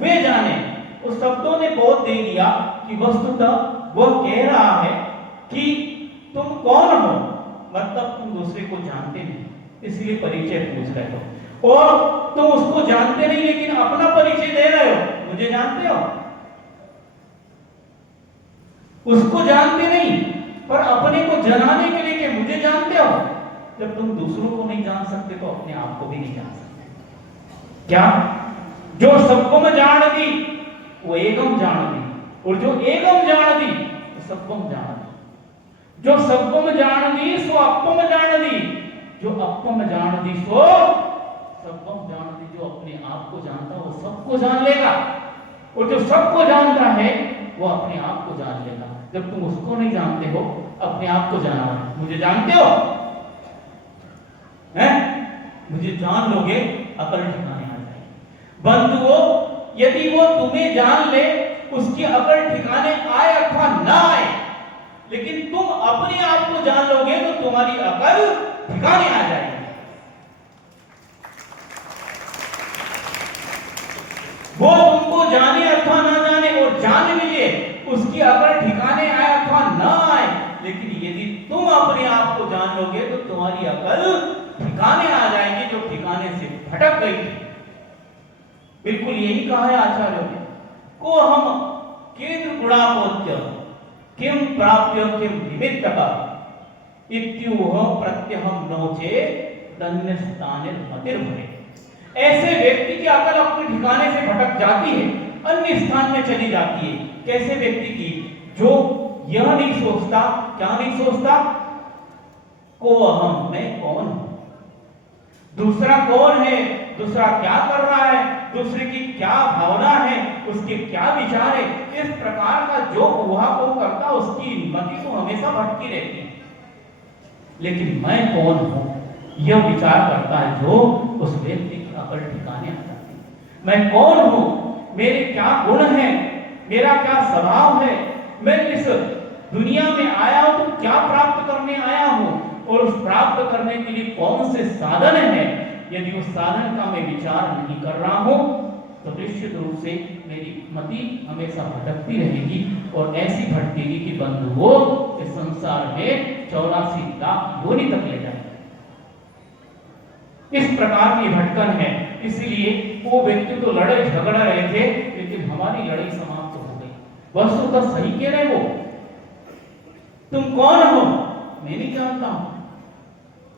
वे जाने। उस शब्दों ने बहुत दे दिया कि वस्तुतः वो कह रहा है कि तुम कौन हो, मतलब तुम दूसरे को जानते नहीं, इसलिए परिचय पूछ रहे हो, और तुम उसको जानते नहीं लेकिन अपना परिचय दे रहे हो। मुझे जानते हो, उसको जानते नहीं, पर अपने को जनाने के लिए कि मुझे जानते हो। जब तुम दूसरों को नहीं जान सकते तो अपने आप को भी नहीं जान सकते। क्या? जो सबको में जान दी वो एकम जान दी, और जो एकम जान दी वो सबको में जान दी। जो सबको में जान दी सो अपको में जान दी, जो अपको में जान दी सो सबको में जान दी। जो अपने आप को जानता वो सबको जान लेगा, और जो सबको जानता है वो अपने आप को जान लेगा। जब तुम उसको नहीं जानते हो, अपने आप को जाना है। मुझे जानते हो, हैं? मुझे जान लोगे अकल ठिकाने आ जाएगी। बंधुओं, यदि वो तुम्हें जान ले, उसकी अकल ठिकाने आए अथवा ना आए, लेकिन तुम अपने आप को जान लोगे तो तुम्हारी अकल ठिकाने आ जाएगी। वो तुमको जाने अथवा ना जाने, और जान भी ले उसकी अकल ठिकाने आए अथवा न आए, लेकिन यदि तुम अपने आप को जान लोगे तो तुम्हारी अकल ठिकाने आ जाएगी जो ठिकाने से भटक गई थी। बिल्कुल यही कहा है आचार्यों ने। को हम केंद्र गुणापोच्य किम प्राप्य किम निमित्तक इत्युह प्रत्यहम नोचे तन्य स्थाने मतिर्भरे। ऐसे व्यक्ति की अकल अपने ठिकाने से भटक जाती है, अन्य स्थान में चली जाती है। कैसे व्यक्ति की? जो यह नहीं सोचता, क्या नहीं सोचता? को अहम, मैं कौन हूं, दूसरा कौन है, दूसरा क्या कर रहा है, दूसरे की क्या भावना है, उसके क्या विचार है, इस प्रकार का जो ऊहापोह करता उसकी मति तो हमेशा भटकी रहती है। लेकिन मैं कौन हूं यह विचार करता है जो उस व्यक्ति की अकल ठिकाने आ जाती है। मैं कौन हूं, मेरे क्या गुण हैं, मेरा क्या स्वभाव है, मैं इस दुनिया में आया हूं तो क्या प्राप्त करने आया हूं, और उस प्राप्त करने के लिए कौन से साधन है। यदि उस साधन का मैं विचार नहीं कर रहा हूं तो निश्चित रूप से मेरी मति हमेशा भटकती रहेगी, और ऐसी भटकेगी कि बंधुओं इस संसार में 84 लाख योनि तक ले जाए। इस प्रकार की भटकन है। इसलिए वो व्यक्ति तो लड़े झगड़ रहे थे, लेकिन हमारी लड़ाई समाप्त हो गई। वस्तुतः सही कह रहे वो। तुम कौन हो मैं नहीं जानता हूं,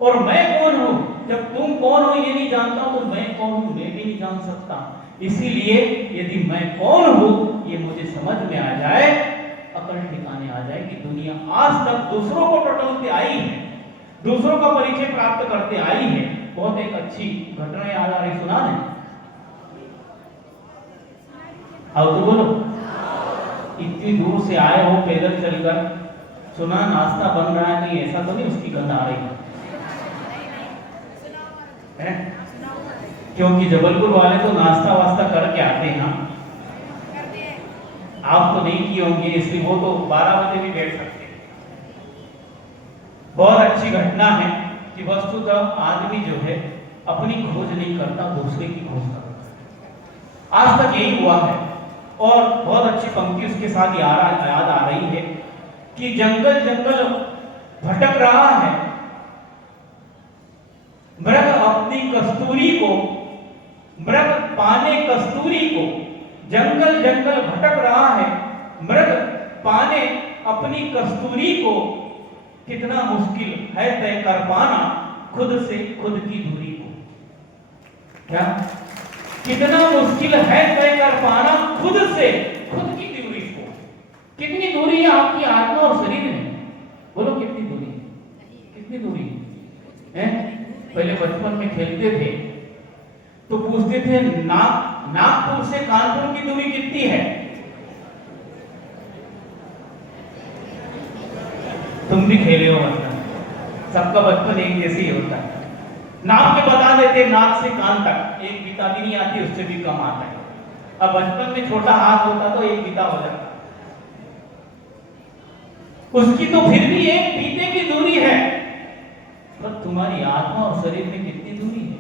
और मैं कौन हूं, जब तुम कौन हो ये नहीं जानता हूं तो मैं कौन हूं मैं भी नहीं जान सकता। इसीलिए यदि मैं कौन हूं ये मुझे समझ में आ जाए, अकल ठिकाने आ जाए कि दुनिया आज तक दूसरों को टटोलते आई है, दूसरों का परिचय प्राप्त करते आई है। बहुत एक अच्छी घटना याद आ रही, सुना है? आओ तो बोलो। इतनी दूर से आए हो पैदल चलकर, सुना नाश्ता बन रहा है, नहीं ऐसा तो नहीं उसकी गंध आ रही है? क्योंकि जबलपुर वाले तो नाश्ता वास्ता करके आते हैं ना, आप तो नहीं किए होंगे, इसलिए वो तो 12 बजे भी बैठ सकते हैं। बहुत अच्छी घटना है कि वस्तुतः आदमी जो है अपनी खोज नहीं करता, दूसरे की खोज करता। आज तक यही हुआ है। और बहुत अच्छी पंक्ति उसके साथ याद आ रही है कि जंगल जंगल भटक रहा है, मृग अपनी कस्तूरी को, मृग पाने कस्तूरी को, जंगल जंगल भटक रहा है, मृग पाने अपनी कस्तूरी को, कितना मुश्किल है तय कर पाना खुद से खुद की दूरी को। क्या? कितना मुश्किल है तय कर पाना खुद से खुद की दूरी को। कितनी दूरी है आपकी आत्मा और शरीर में? बोलो कितनी दूरी? कितनी दूरी है? पहले बचपन में खेलते थे तो पूछते थे नागपुर से कानपुर की दूरी कितनी है? तुम भी खेले हो, मतलब सबका बचपन एक जैसे ही होता है। नाप के बता देते, नाक से कान तक एक बीता भी नहीं आती, उससे भी कम आता है। अब बचपन में छोटा हाथ होता तो एक बीता हो जाता, उसकी तो फिर भी एक बीते की दूरी है। पर तुम्हारी आत्मा और शरीर में कितनी दूरी है?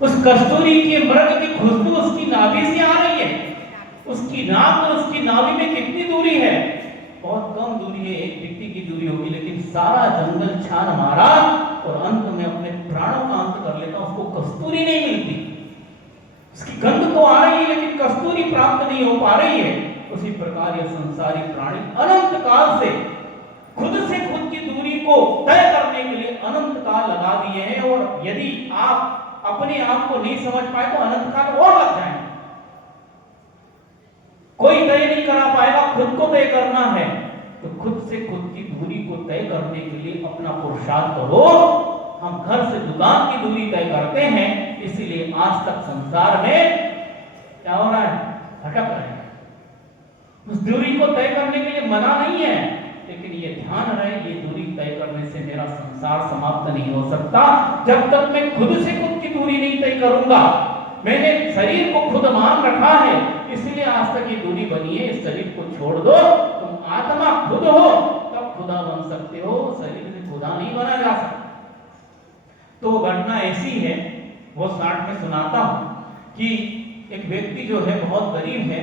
उस कस्तूरी के मृग की खुशबू उसकी नाभि से आ रही है, उसकी नाक और उसकी नाभि में कितनी दूरी है? बहुत कम दूरी है, एक व्यक्ति की दूरी होगी। लेकिन सारा जंगल छान मारा और अंत में अपने प्राणों का अंत कर लेता, उसको कस्तूरी नहीं मिलती। उसकी गंध तो आ रही है लेकिन कस्तूरी प्राप्त नहीं हो पा रही है। उसी प्रकार यह संसारी प्राणी अनंत काल से खुद की दूरी को तय करने के लिए अनंत काल लगा दिए हैं, और यदि आप अपने आप को नहीं समझ पाए तो अनंत काल और लग जाएंगे। कोई तय नहीं करा पाएगा, खुद को तय करना है तो खुद से खुद की दूरी को तय करने के लिए अपना पुरुषार्थ करो। हम घर से दुकान की दूरी तय करते हैं, इसीलिए आज तक संसार में क्या हो रहा है? भटक रहे हैं। उस दूरी को तय करने के लिए मना नहीं है, लेकिन ये ध्यान रहे ये दूरी तय करने से मेरा संसार समाप्त नहीं हो सकता जब तक मैं खुद से खुद की दूरी नहीं तय करूंगा। मैंने शरीर को खुद मान रखा है, इसलिए आज तक ये दूरी बनी है। इस शरीर को छोड़ दो, तुम आत्मा खुद हो, तब खुदा बन सकते हो, शरीर से खुदा नहीं बना जा सकता। तो घटना ऐसी है, वो 60 में सुनाता हूं कि एक व्यक्ति जो है बहुत गरीब है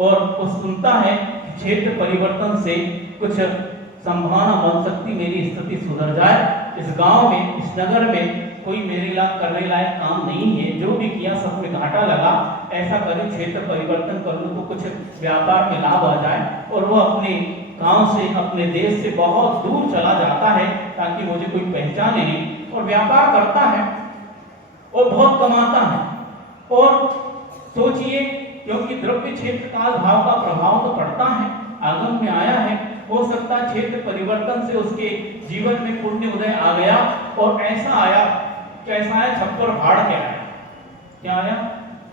और वो सुनता है क्षेत्र परिवर्तन से कुछ संभावना बन सकती, मेरी स्थिति सुधर जाए, इस गांव में, इस नगर में कोई मेरे लायक करने लायक काम नहीं है, जो भी किया सब में घाटा लगा, ऐसा करें क्षेत्र परिवर्तन कर लूं तो कुछ व्यापार में लाभ आ जाए। और वो अपने गांव से, अपने देश से बहुत दूर चला जाता है ताकि मुझे कोई पहचाने नहीं, और व्यापार करता है और बहुत कमाता है। और सोचिए, क्योंकि द्रव्य क्षेत्र काल भाव का प्रभाव तो पड़ता है, आगम में आया है, हो सकता है क्षेत्र परिवर्तन से उसके जीवन में पुण्य उदय आ गया, और ऐसा आया, कैसा आया, छप्पर फाड़ के आया। क्या आया?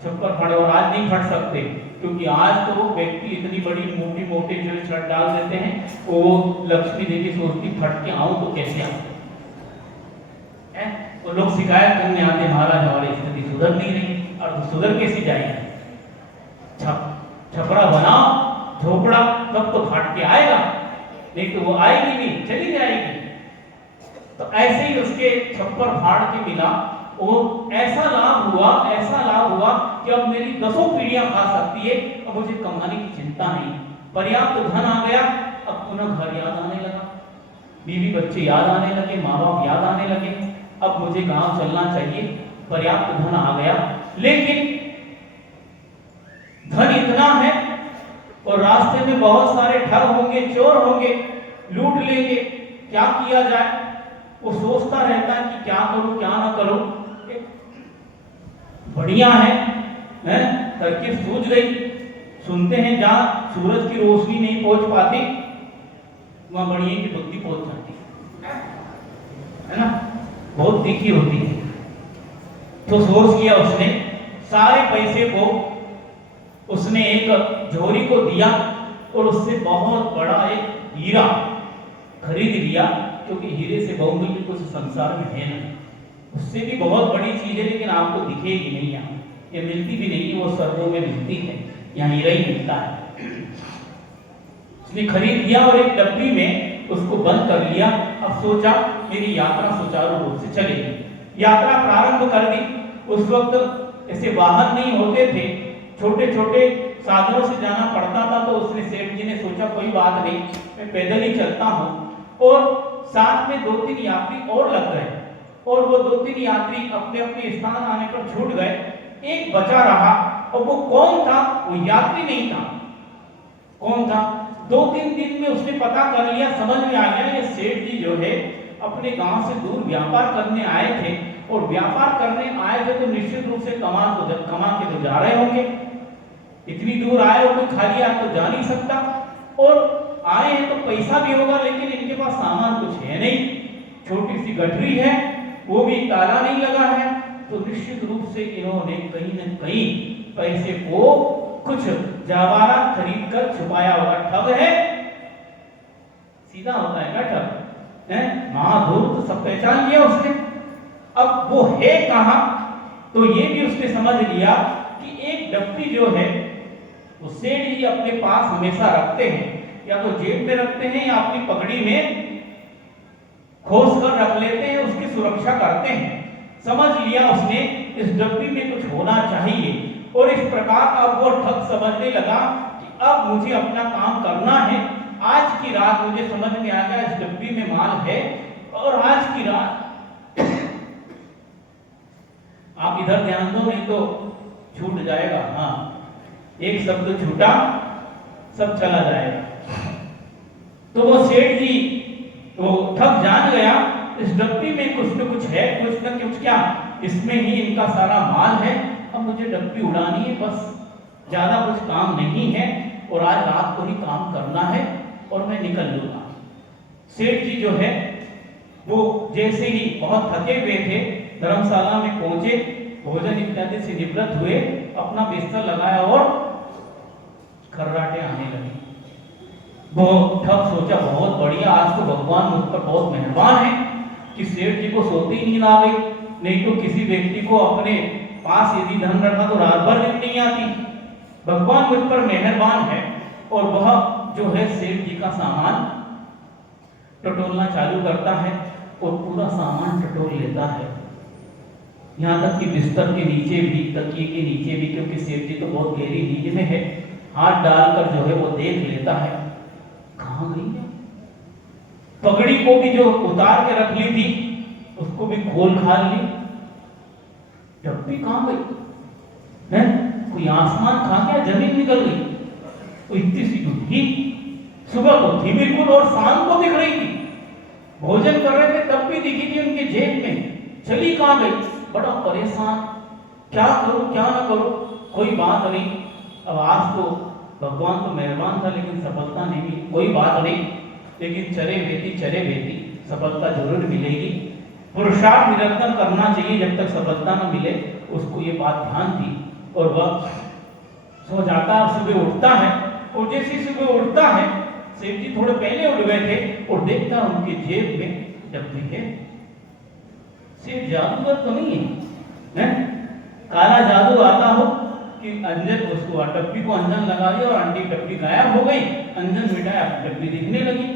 छप्पर फाड़े। और आज नहीं फट सकते, क्योंकि आज तो व्यक्ति इतनी बड़ी मोटी मोटी जो छत डाल देते हैं, वो लक्ष्मी देवी सोचती फट के आऊं तो कैसे आऊं, तो लोग शिकायत करने आते, महाराज हमारी स्थिति सुधर नहीं रही। और सुधर कैसी जाएगी? छपरा बनाओ, झोपड़ा, तब तो फाट के आएगा, नहीं तो वो आएगी नहीं, चली जाएगी। तो ऐसे ही उसके छप्पर फाड़ के मिला, वो ऐसा लाभ हुआ कि अब मेरी 10 पीढ़ियां खा सकती है, अब मुझे कमाने की चिंता नहीं, पर्याप्त धन आ गया। अब पुनः घर याद आने लगा, बीवी बच्चे याद आने लगे, माँ बाप याद आने लगे, अब मुझे गांव चलना चाहिए, पर्याप्त धन आ गया। लेकिन धन इतना है और रास्ते में बहुत सारे ठग होंगे, चोर होंगे, लूट लेंगे, क्या किया जाए? वो सोचता रहता है कि क्या करूं क्या ना करूं। बढ़िया है, तरकीब सूझ गई। सुनते हैं जहां सूरज की रोशनी नहीं पहुंच पाती, वहां बढ़िया की बुद्धि पहुंच जाती है ना, बहुत तीखी होती है। तो सोच किया उसने, सारे पैसे को उसने एक झोरी को दिया और उससे बहुत बड़ा एक हीरा खरीद लिया, क्योंकि हीरे से बहुमूल्य कुछ संसार में है नहीं। उससे भी बहुत बड़ी चीज है, लेकिन आपको दिखेगी नहीं, यहाँ ये मिलती भी नहीं, वो स्वर्गों में मिलती है, यहाँ हीरा ही मिलता है। उसने खरीद लिया और एक डब्बी में उसको बंद कर लिया। अब सोचा मेरी यात्रा सुचारू रूप से चलेगी। यात्रा प्रारंभ कर दी। उस वक्त ऐसे वाहन नहीं होते थे, छोटे छोटे साधनों से जाना पड़ता था। तो उसने, सेठ जी ने सोचा कोई बात नहीं, मैं पैदल ही चलता हूँ। और साथ में 2-3 यात्री और लग गए, और वो 2-3 यात्री अपने अपने स्थान आने पर छूट गए। एक बचा रहा, और वो कौन था? वो यात्री नहीं था। कौन था? 2-3 दिन में उसने पता कर लिया, समझ में आ गया, ये सेठ जी जो है अपने गांव से दूर व्यापार करने आए थे, और व्यापार करने आए थे तो निश्चित रूप से कमा के तो जा रहे होंगे। इतनी दूर आए हो, कोई खाली हाथ तो जा नहीं सकता, और आए हैं तो पैसा भी होगा, लेकिन इनके पास सामान कुछ है नहीं, छोटी सी गठरी है, वो भी ताला नहीं लगा है। तो निश्चित रूप से इन्होंने कहीं न कहीं पैसे को कुछ जवाहरा खरीद कर छुपाया होगा। ठग है, सीधा होता है क्या ठग? महाधूर तो सब पहचान लिया उसने। अब वो है कहां? तो ये भी उसने समझ लिया कि एक डब्बी जो है वो सेठ जी अपने पास हमेशा रखते हैं, या तो जेब में रखते हैं या अपनी पगड़ी में खोस कर रख लेते हैं, उसकी सुरक्षा करते हैं। समझ लिया उसने इस डब्बी में कुछ होना चाहिए, और इस प्रकार अब वो ठग समझने लगा कि अब मुझे अपना काम करना है। आज की रात मुझे समझ में आ गया इस डब्बी में माल है, और आज की रात आप इधर ध्यान दो, नहीं तो छूट जाएगा। हाँ, एक शब्द छूटा सब चला जाएगा। तो वो सेठ जी तो ठग जान गया, इस डब्बी में कुछ न कुछ है, कुछ न कुछ, क्या इसमें ही इनका सारा माल है। अब मुझे डब्बी उड़ानी है, बस ज्यादा कुछ काम नहीं है, और आज रात को ही काम करना है, और मैं निकल लूंगा। सेठ जी जो है वो जैसे ही बहुत थके हुए थे, धर्मशाला में पहुंचे, भोजन इत्यादि से निवृत्त हुए, अपना बिस्तर लगाया और खर्राटे आने लगे। वो ठग सोचा बहुत बढ़िया, आज तो भगवान मुझ पर बहुत मेहरबान है कि सेठ जी को सोते ही नींद आ गई, नहीं तो किसी व्यक्ति को अपने पास यदि धन रखा तो रात भर नींद नहीं आती। भगवान मुझ पर मेहरबान है, और वह जो है सेठ जी का सामान टटोलना चालू करता है, और पूरा सामान टटोल लेता है, यहाँ तक कि बिस्तर के नीचे भी, तकिए के नीचे भी, क्योंकि सेठ जी तो बहुत गहरी नींद में है, हाथ डालकर जो है वो देख लेता है, कहाँ गई है? पगड़ी को भी जो उतार के रख ली थी उसको भी खोल खाल ली, डब्बी कहाँ गई है? कोई आसमान खा गया, जमीन निकल गई? तो इतनी सी तो थी, सुबह को थी बिल्कुल और शाम को दिख रही थी, भोजन कर रहे थे तब भी दिखी थी उनके जेब में, चली कहाँ गई? बड़ा परेशान, क्या करूं क्या ना करूं, कोई बात नहीं। अब आज तो भगवान तो मेहरबान था लेकिन सफलता नहीं मिली, कोई बात नहीं, लेकिन चले बेटी सफलता जरूर मिलेगी। पुरुषार्थ निरंतर करना चाहिए, जब तक सफलता न मिले। उसको ये बात ध्यान थी और वह सो जाता है, सुबह उठता है और जैसे सुबह उठता है, सेठ जी थोड़े पहले उठ गए थे और देखता उनके जेब में डब्बी है। सेठ जादूगर तो नहीं है, काला जादू आता हो कि अंजन उसको डब्बी को अंजन लगा दिया और अंडी डब्बी गायब हो गई, अंजन मिटाया डब्बी दिखने लगी।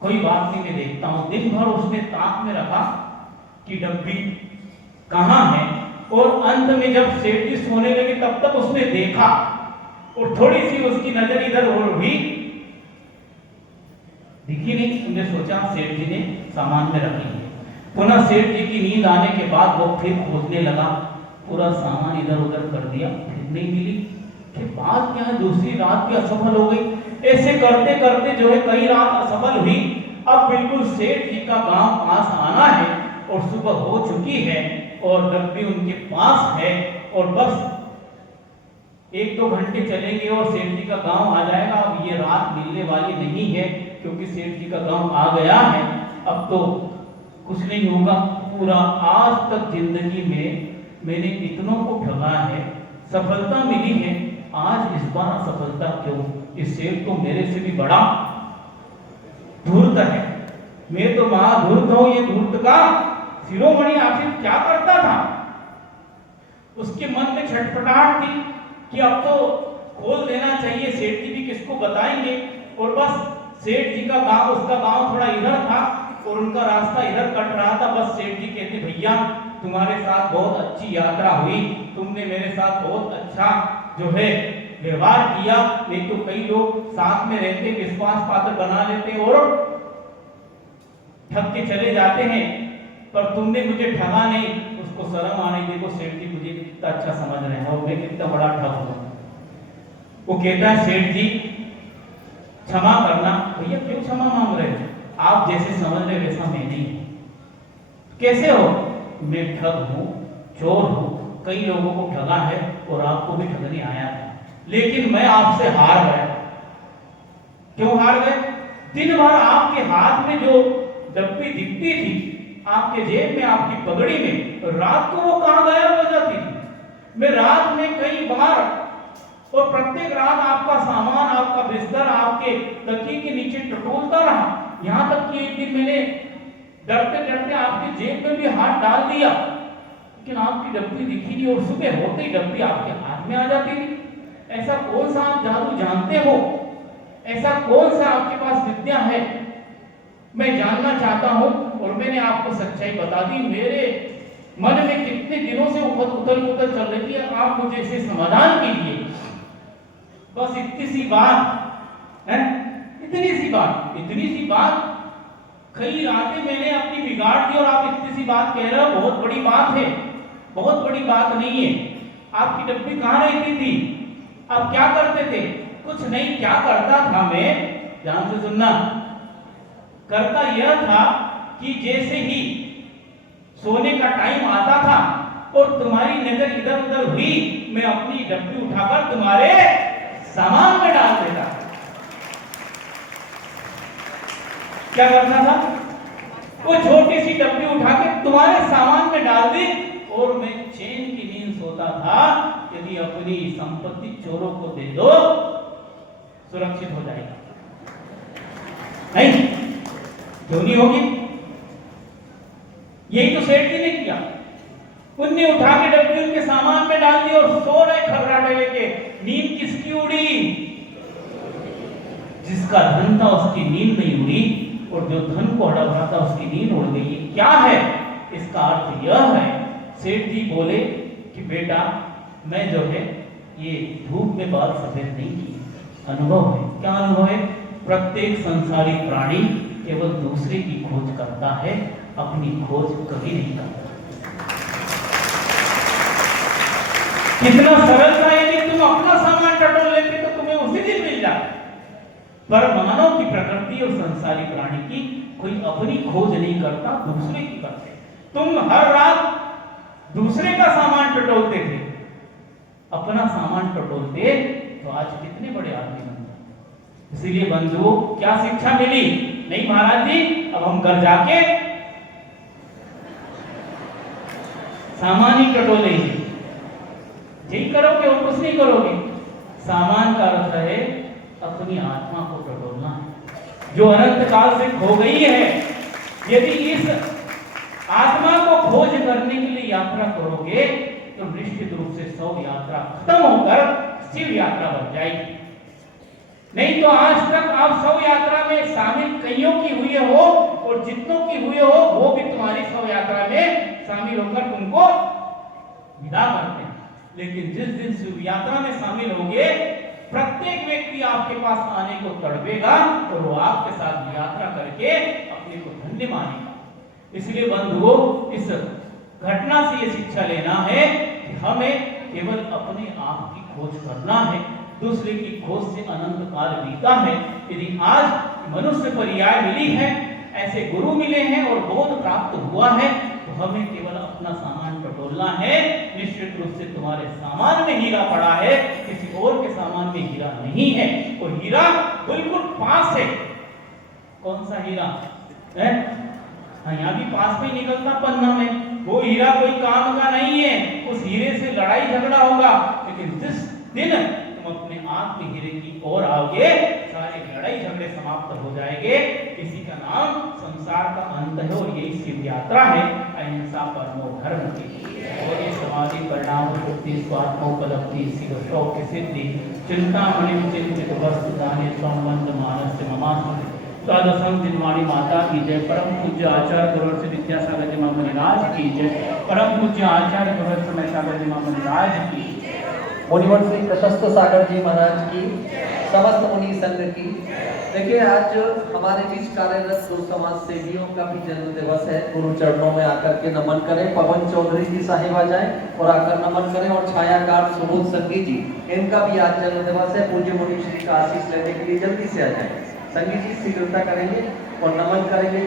कोई बात नहीं, मैं देखता हूं। दिन भर उसने ताक में रखा कि डब्बी कहां है, और अंत में जब सेठ जी सोने लगे तब तक उसने देखा और थोड़ी सी उसकी नजर इधर हुई, दिखी नहीं। उन्होंने सोचा सेठ जी ने सामान में रख ली। पुनः सेठ जी की नींद आने के बाद वो फिर खोजने लगा, पूरा सामान इधर उधर कर दिया, फिर नहीं मिली। कि बात क्या है, दूसरी रात भी असफल हो गई। ऐसे करते करते जो है कई रात असफल हुई। अब बिल्कुल सेठ जी का गांव पास आना है और सुबह हो चुकी है और डब्बी उनके पास है और बस 1-2 घंटे चलेंगे और सेठ जी का गांव आ जाएगा। अब ये रात मिलने वाली नहीं है क्योंकि सेठ जी का गांव आ गया है, अब तो कुछ नहीं होगा। पूरा आज तक जिंदगी में मैंने इतनों को ठगा है, सफलता मिली है, आज इस बार असफलता क्यों? इस सेठ तो मेरे से भी बड़ा धूर्त है, मैं तो महाधूर्त हूं। ये धूर्त का शिरोमणि आखिर क्या करता था? उसके मन में छटपटाहट थी कि अब तो खोल देना चाहिए, सेठ जी भी किसको बताएंगे। और बस सेठ जी का गांव, उसका गांव थोड़ा इधर था और उनका रास्ता इधर कट रहा था। बस सेठ जी कहते, भैया तुम्हारे साथ बहुत अच्छी यात्रा हुई, तुमने मेरे साथ बहुत अच्छा जो है व्यवहार किया। नहीं तो कई लोग साथ में रहते विश्वास पात्र बना लेते और ठग के चले जाते हैं, पर तुमने मुझे ठगा नहीं। उसको शर्म आ रही, देखो सेठ जी मुझे कितना अच्छा समझ रहे हैं और मैं कितना बड़ा ठग हूं। वो कहता है, सेठ जी क्षमा करना। भैया क्यों क्षमा मांग रहे हो? आप जैसे समझ रहे वैसा मैं नहीं हूं। कैसे हो? मैं ठग हूं, चोर हूं, कई लोगों को ठगा है और आपको भी ठगने आया था, लेकिन मैं आपसे हार गया। क्यों हार गए? दिन भर आपके हाथ में जो डब्बी दिखती थी, आपके जेब में, आपकी पगड़ी में, तो रात को वो कहां गायब हो जाती थी। मैं रात में कई बार और प्रत्येक रात आपका सामान, आपका बिस्तर आपके तकिए के नीचे टटोलता रहा, यहां तक कि एक दिन मैंने डरते डरते आपकी जेब में भी हाथ डाल दिया, लेकिन आपकी डब्बी दिखी नहीं और सुबह होते ही डब्बी आपके हाथ में आ जाती थी। ऐसा कौन सा आप जादू जानते हो? ऐसा कौन सा आपके पास विद्या है? मैं जानना चाहता हूं और मैंने आपको सच्चाई बता दी। मेरे मन में कितने दिनों से उथल पुथल चल रही है, आप मुझे इसे समाधान कीजिए। बस इतनी सी बात है, इतनी सी बात। कई रातें मैंने अपनी बिगाड़ दी और आप इतनी सी बात कह रहे हो, बहुत बड़ी बात है। बहुत बड़ी बात नहीं है। आपकी डब्बी कहां रहती थी? आप क्या करते थे? कुछ नहीं, क्या करता था मैं, ध्यान से सुनना। करता यह था कि जैसे ही सोने का टाइम आता था और तुम्हारी नजर इधर उधर हुई, मैं अपनी डब्बी उठाकर तुम्हारे सामान में डाल देता। क्या करना था? वो छोटी सी डब्बी उठा के तुम्हारे सामान में डाल दी और मैं चैन की नींद सोता था। यदि अपनी संपत्ति चोरों को दे दो, सुरक्षित हो जाएगा। नहीं, क्यों नहीं होगी? यही तो सेठ जी ने किया। उनने उठा के डब्बी उनके सामान में डाल दी और सो रहे खर्राटे लेके। नींद किसकी उड़ी? जिसका धन था उसकी नींद नहीं उड़ी और जो धन को हड़ा रहा था उसकी नींद उड़ गई। क्या है इसका अर्थ? यह है, सेठ जी बोले कि बेटा मैं जो है ये धूप में बाल सफेद नहीं किए, अनुभव है। क्या अनुभव है? प्रत्येक संसारी प्राणी केवल दूसरे की खोज करता है, अपनी खोज कभी नहीं करता। कितना सरल था, यदि तुम अपना सामान टटोल लेते तो तुम्हें उसी दिन मिल जाता। पर मानव की प्रकृति और संसारी प्राणी की कोई अपनी खोज नहीं करता, दूसरे की करते। तुम हर रात दूसरे का सामान टटोलते थे, अपना सामान टटोलते तो आज कितने बड़े आदमी बन जाते। इसीलिए बंधुओं, क्या शिक्षा मिली? नहीं महाराज जी, अब हम घर जाके सामान ही टटोलेंगे। यही करोगे और कुछ नहीं करोगे। सामान का अर्थ है अपनी आत्मा को टटोलना है, जो अनंत काल से खो गई है। यदि इस आत्मा को खोज करने के लिए यात्रा करोगे तो निश्चित रूप से शव यात्रा खत्म होकर शिव यात्रा बन जाएगी। नहीं तो आज तक आप शव यात्रा में शामिल कईयों की हुए हो और जितनों की हुए हो वो भी तुम्हारी शव यात्रा में शामिल होकर तुमको विदा करते हैं। लेकिन जिस दिन शिव यात्रा में शामिल होंगे, प्रत्येक व्यक्ति आपके पास आने को तड़पेगा और वो आपके साथ यात्रा करके अपने को धन्य मानेगा। इसलिए बंधुओं, इस घटना से ये शिक्षा लेना है कि हमें केवल अपने आप की खोज करना है, दूसरे की खोज से अनंत काल बीता है। यदि आज मनुष्य पर्याय मिली है, ऐसे गुरु मिले हैं और बोध प्राप्त हुआ है, तो हमें केवल अपना सामान टटोलना है। निश्चित रूप से तुम्हारे सामान में हीरा पड़ा है, किसी और के सामान में हीरा नहीं है। वो हीरा बिल्कुल पास है। कौन सा हीरा है? यहाँ भी पास में निकलता पन्ना में। वो हीरा कोई काम का नहीं है, उस हीरे से लड़ाई झगड़ा होगा। लेकिन जिस दिन तुम अपने आत्म हीरे की ओर आओगे, सारे लड़ाई झगड़े समाप्त हो जाएंगे। इसी का नाम संसार का अंत है और यही शिव यात्रा है, अहिंसा परमो धर्म की। और ये समाधि परिणाम मुक्ति स्वात्मोपलब्धि शिव शौक सिद्धि चिंतामणि चिंतित वस्तु दाने संबंध मानस ममास्मृति। द्वादशम दिनवाणी माता की जय। परम पूज्य आचार्य गुरुवर्य विद्यासागर जी महाराज की जय। परम पूज्य आचार्य गुरुवर्य सागर जी महाराज की। मुनिवर श्री प्रशस्त सागर जी महाराज की, समस्त मुनि संघ की। देखिए, आज हमारे बीच कार्यरत गुरु समाज सेवियों का भी जन्म दिवस है। गुरु चरणों में आकर के नमन करें। पवन चौधरी जी साहिबा जाएं और आकर नमन करें। और छायाकार सुबोध संगी जी, इनका भी आज जन्म दिवस है। पूज्य मुनि श्री का आशीष लेने के लिए जल्दी से आ जाए। संगी जी शीघ्रता करेंगे और नमन करेंगे।